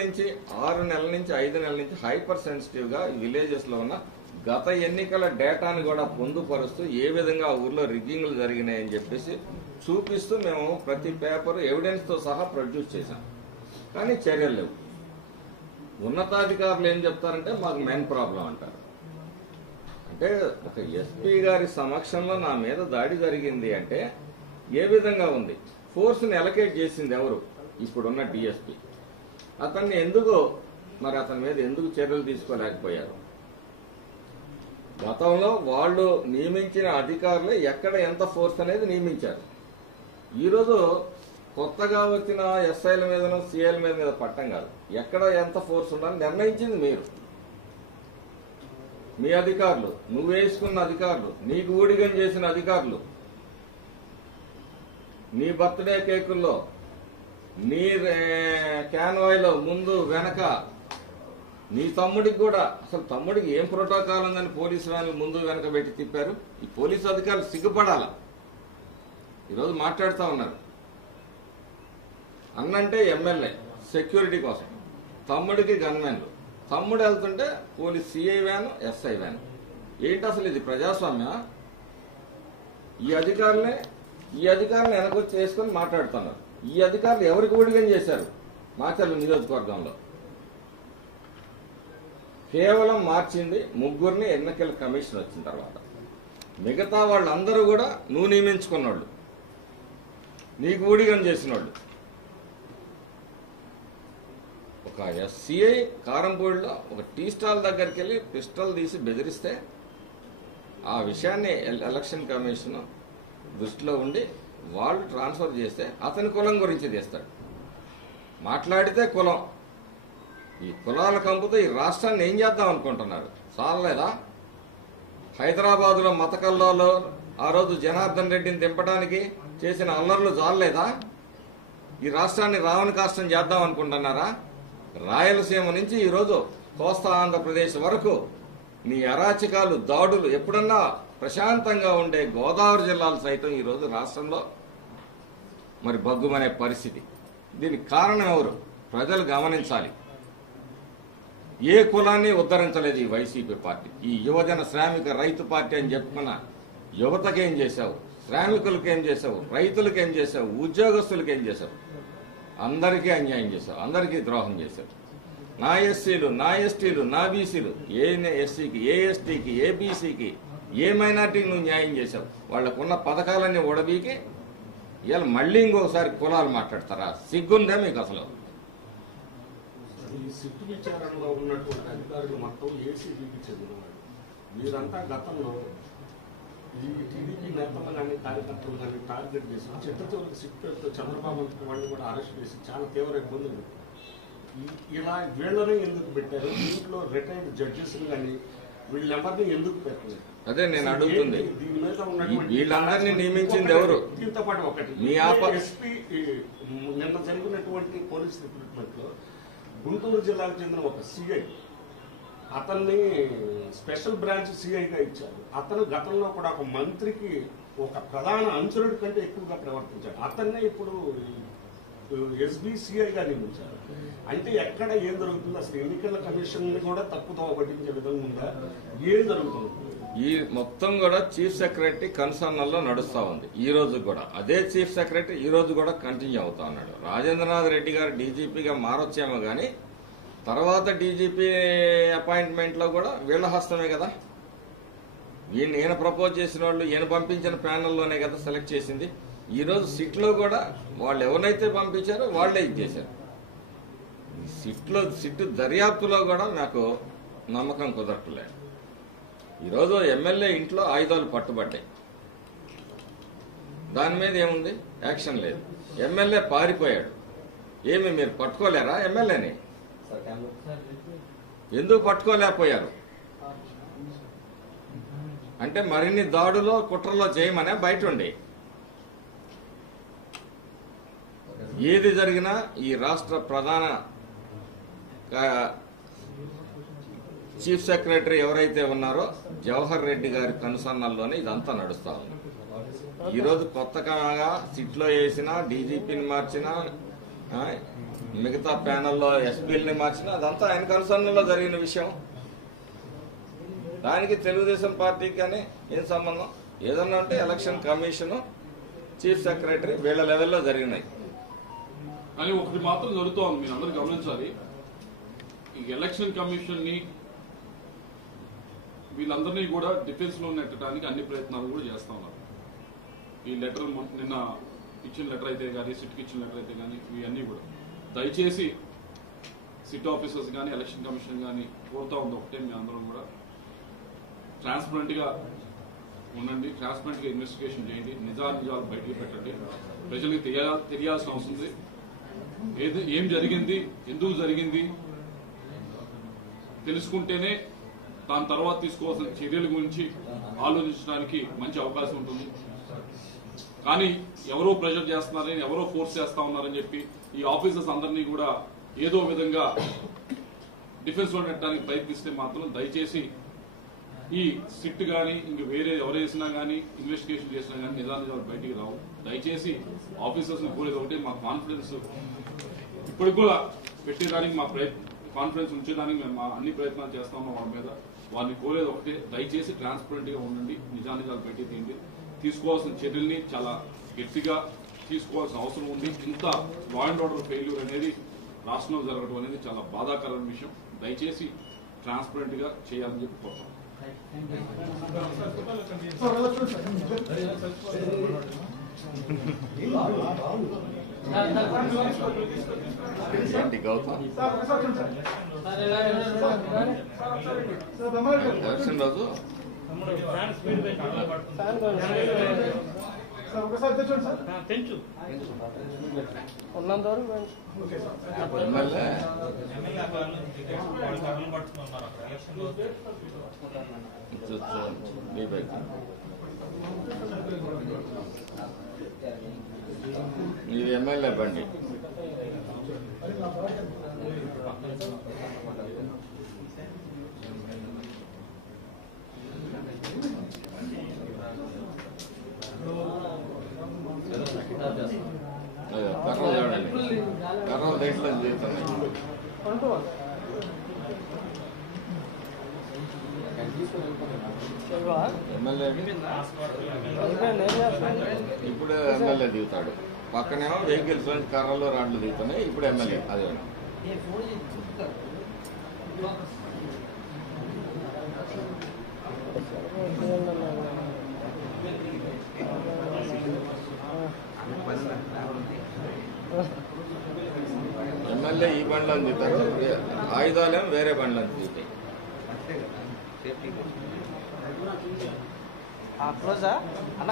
నుంచి 6 నెలల నుంచి 5 నెలల నుంచి హైపర్ సెన్సిటివ్ గా విలేజెస్ లో ఉన్న గత ఎన్నికల డేటాను కూడా పొందుపరుస్తూ ఏ విధంగా ఊర్లో రిగ్గింగ్లు జరిగినాయని చెప్పేసి చూపిస్తూ మేము ప్రతి పేపర్ ఎవిడెన్స్ తో సహా ప్రొడ్యూస్ చేశాం. కానీ చర్యలు లేవు. ఉన్నతాధికారులు ఏం చెప్తారంటే మాకు మెయిన్ ప్రాబ్లం అంటారు. అంటే ఒక ఎస్పీ గారి సమక్షంలో నా మీద దాడి జరిగింది అంటే ఏ విధంగా ఉంది? ఫోర్స్ని ఎలకేట్ చేసింది ఎవరు? ఇప్పుడున్న డిఎస్పీ. అతన్ని ఎందుకు మరి అతని మీద ఎందుకు చర్యలు తీసుకోలేకపోయారు? గతంలో వాళ్ళు నియమించిన అధికారులు ఎక్కడ ఎంత ఫోర్స్ అనేది నియమించారు. ఈరోజు కొత్తగా వచ్చిన ఎస్ఐల మీదనో సిఐల మీద పట్టం కాదు, ఎక్కడ ఎంత ఫోర్స్ ఉండాలని నిర్ణయించింది మీరు, మీ అధికారులు, నువ్వు వేసుకున్న అధికారులు, నీకు ఊడిగం చేసిన అధికారులు, నీ బర్త్డే కేకుల్లో, నీ క్యాన్వాయ్లో ముందు వెనక, నీ తమ్ముడికి కూడా అసలు తమ్ముడికి ఏం ప్రోటోకాల్ ఉందని పోలీసు వాళ్ళు ముందు వెనక పెట్టి తిప్పారు. ఈ పోలీసు అధికారులు సిగ్గుపడాల. ఈరోజు మాట్లాడుతూ ఉన్నారు. అన్నంటే ఎమ్మెల్యే సెక్యూరిటీ కోసం, తమ్ముడికి గన్మెన్లు, తమ్ముడు వెళ్తుంటే police CI van, SI van. ఏంటి అసలు ఇది ప్రజాస్వామ్య? ఈ అధికారులే వెనకొచ్చి వేసుకొని మాట్లాడుతున్నారు. ఈ అధికారులు ఎవరికి ఊడిగం చేశారు? మాచర్ల నియోజకవర్గంలో కేవలం మార్చింది ముగ్గురిని ఎన్నికల కమిషన్ వచ్చిన తర్వాత. మిగతా వాళ్ళందరూ కూడా నువ్వు నియమించుకున్నోళ్ళు, నీకు ఊడిగం చేసిన వాళ్ళు. ఒక ఎస్సీఐ కారంపూడిలో ఒక టీ స్టాల్ దగ్గరికి వెళ్ళి పిస్టల్ తీసి బెదిరిస్తే ఆ విషయాన్ని ఎలక్షన్ కమిషన్ దృష్టిలో ఉండి వాళ్ళు ట్రాన్స్ఫర్ చేస్తే అతని కులం గురించి తీస్తాడు. మాట్లాడితే కులం. ఈ కులాల కంపుతో ఈ రాష్ట్రాన్ని ఏం చేద్దాం అనుకుంటున్నారు? చాలలేదా? హైదరాబాదులో మత కల్లోలో ఆ రోజు జనార్దన్ రెడ్డిని దింపడానికి చేసిన అల్లర్లు చాలలేదా? ఈ రాష్ట్రాన్ని రావణ కాష్టం చేద్దాం అనుకుంటున్నారా? రాయలసీమ నుంచి ఈరోజు కోస్తా ఆంధ్రప్రదేశ్ వరకు నీ అరాచకాలు, దాడులు, ఎప్పుడన్నా ప్రశాంతంగా ఉండే గోదావరి జిల్లాలు సైతం ఈరోజు రాష్ట్రంలో మరి బగ్గుమనే పరిస్థితి. దీనికి కారణం ఎవరు? ప్రజలు గమనించాలి. ఏ కులాన్ని ఉద్ధరించలేదు ఈ వైసీపీ పార్టీ. ఈ యువజన శ్రామిక రైతు పార్టీ అని చెప్పుకున్న యువతకేం చేశావు? శ్రామికులకేం చేశావు? రైతులకేం చేశావు? ఉద్యోగస్తులకేం చేశావు? అందరికీ అన్యాయం చేశావు, అందరికీ ద్రోహం చేశావు. నా ఎస్సీలు, నా ఎస్టీలు, నా బీసీలు, ఏ ఎస్సీకి, ఏ ఎస్టీకి, ఏ బీసీకి, ఏ మైనార్టీకి నువ్వు న్యాయం చేశావు. వాళ్లకున్న పథకాలన్నీ ఉడబీకి ఇవాళ మళ్ళీ ఇంకోసారి కులాలు మాట్లాడతారా? సిగ్గుందా మీకు అసలు? ఈ సిట్టు విచారణలో ఉన్నటువంటి అధికారులు మొత్తం ఏసీబీకి చెందినవాడు. మీరంతా గతంలో ఈ టీడీపీ నేతలు కానీ కార్యకర్తలు కానీ టార్గెట్ చేసి చిత్తచూరుకు సిట్టుతో చంద్రబాబు వాళ్ళని కూడా అరెస్ట్ చేసి చాలా తీవ్ర ఇబ్బందులు పెట్టారు. ఇలా వీళ్ళని ఎందుకు పెట్టారు? దీంట్లో రిటైర్డ్ జడ్జెస్ కానీ వీళ్ళెవరిని ఎందుకు పెట్టలేదు? అదే నేను అడుగుతుంది. దీని మీద ఉన్నటువంటి వీళ్ళందరినీ నియమించింది ఎవరు? దీంతో పాటు ఒకటి మీ ఎస్పీ నిన్న జరిగినటువంటి పోలీస్ రిక్రూట్మెంట్ లో గుంటూరు జిల్లాకు చెందిన ఒక సిఐ, అతన్ని స్పెషల్ బ్రాంచ్ సిఐగా ఇచ్చారు. అతను గతంలో కూడా ఒక మంత్రికి ఒక ప్రధాన అంచరుడి కంటే ఎక్కువగా ప్రవర్తించాడు. అతన్నే ఇప్పుడు ఎస్బీసీఐగా నియమించారు. అంటే ఎక్కడ ఏం జరుగుతుంది? అసలు ఎన్నికల కమిషన్ కూడా తప్పుతో పట్టించే విధంగా ఉందా? ఏం జరుగుతుంది? ఈ మొత్తం కూడా చీఫ్ సెక్రటరీ కన్సర్నల్లో నడుస్తా ఉంది. ఈ రోజు కూడా అదే చీఫ్ సెక్రటరీ ఈ రోజు కూడా కంటిన్యూ అవుతా ఉన్నాడు. రాజేంద్రనాథ్ రెడ్డి గారు డీజీపీగా మారొచ్చేమో గానీ తర్వాత డీజీపీ అపాయింట్మెంట్ లో కూడా వీళ్ల హస్తమే కదా. ఈయన ప్రపోజ్ చేసిన వాళ్ళు, ఈయన పంపించిన ప్యానెల్లోనే కదా సెలెక్ట్ చేసింది. ఈ రోజు సిట్లో కూడా వాళ్ళు ఎవరినైతే పంపించారో వాళ్లే ఇది చేశారు. సిట్టు దర్యాప్తులో కూడా నాకు నమ్మకం కుదరట్లేదు. ఈరోజు ఎమ్మెల్యే ఇంట్లో ఆయుధాలు పట్టుబడ్డాయి, దాని మీద ఏముంది? యాక్షన్ లేదు. ఎమ్మెల్యే పారిపోయాడు. ఏమి మీరు పట్టుకోలేరా ఎమ్మెల్యేని? ఎందుకు పట్టుకోలేకపోయారు? అంటే మరిన్ని దాడులో కుట్రలో చేయమనే బయట ఉండి ఏది జరిగినా ఈ రాష్ట్ర ప్రధాన చీఫ్ సెక్రటరీ ఎవరైతే ఉన్నారో జవహర్ రెడ్డి గారి కనుసన్నల్లోనే ఇదంతా నడుస్తా ఉంది. ఈరోజు కొత్తగా సిట్లో వేసినా, డీజీపీని మార్చినా, మిగతా ప్యానెల్లో ఎస్పీలని మార్చినా అదంతా ఆయన కన్సర్న్లో జరిగిన విషయం. దానికి తెలుగుదేశం పార్టీకి కానీ ఏం సంబంధం? ఏదన్నా అంటే ఎలక్షన్ కమిషను, చీఫ్ సెక్రటరీ వీళ్ళ లెవెల్లో జరిగినాయి. కానీ ఒకటి మాత్రం జరుగుతోంది, మీరు అందరూ గమనించాలి. ఈ ఎలక్షన్ కమిషన్ ని వీళ్ళందరినీ కూడా డిఫెన్స్ లో నెట్టడానికి అన్ని ప్రయత్నాలు కూడా చేస్తా ఉన్నారు. ఈ లెటర్ నిన్న ఇచ్చిన లెటర్ అయితే కానీ, సిట్కి ఇచ్చిన లెటర్ అయితే కానీ, ఇవన్నీ కూడా దయచేసి సిట్ ఆఫీసర్స్ కానీ ఎలక్షన్ కమిషన్ కానీ కోరుతా ఉంది ఒకటే, మీ అందరం కూడా ట్రాన్స్పరెంట్ గా ఉండండి, ట్రాన్స్పరెంట్ గా ఇన్వెస్టిగేషన్ చేయండి, నిజాలు బయటకు పెట్టండి. ప్రజలకు తెలియాల్సిన అవసరం ఉంది. ఏం జరిగింది, ఎందుకు జరిగింది తెలుసుకుంటేనే దాని తర్వాత తీసుకోవాల్సిన చర్యల గురించి ఆలోచించడానికి మంచి అవకాశం ఉంటుంది. కానీ ఎవరో ప్రెషర్ చేస్తున్నారని, ఎవరో ఫోర్స్ చేస్తా ఉన్నారని చెప్పి ఈ ఆఫీసర్స్ అందరినీ కూడా ఏదో విధంగా డిఫెన్స్ లో నెట్టడానికి ప్రయత్నిస్తే మాత్రం దయచేసి ఈ సిట్ కానీ ఇంక వేరే ఎవరు వేసినా కానీ, ఇన్వెస్టిగేషన్ చేసినా కానీ నిజాలు బయటికి రావు. దయచేసి ఆఫీసర్స్ ని కోరేది ఒకటి, మా కాన్ఫిడెన్స్ ఇప్పటికి కూడా పెట్టేదానికి మా కాన్ఫిడెన్స్ ఉంచేదానికి మేము అన్ని ప్రయత్నాలు చేస్తా ఉన్నాం వాళ్ళ మీద. వారిని కోరేది ఒకటే, దయచేసి ట్రాన్స్పరెంట్ గా ఉండండి, నిజాలు బయటికి తీయండి. తీసుకోవాల్సిన చర్యల్ని చాలా గట్టిగా తీసుకోవాల్సిన అవసరం ఉంది. ఇంత లా అండ్ ఆర్డర్ ఫెయిల్యూర్ అనేది రాష్ట్రంలో జరగడం అనేది చాలా బాధాకరమైన విషయం. దయచేసి ట్రాన్స్పరెంట్ గా చేయాలని చెప్పి కోరుతాం. ఏంటి గౌతమ్ ఎలక్షన్ రోజు ఎమ్మెల్యే ఇది ఎమ్మెల్యే బండి కర్రలు చూడండి, కర్రలు దేంట్లో చేస్తున్నాయి. ఎమ్మెల్యే ఇప్పుడు ఎమ్మెల్యే దిగుతాడు, పక్కనేమో వెహికల్స్ కర్రలు రాడ్లు దిగుతున్నాయి. ఇప్పుడు ఎమ్మెల్యే అదే ఎమ్మెల్యే ఈ బండ్లను దిగుతారు, ఆయుధాలేమో వేరే బండ్లను దిగుతాయి. అన్న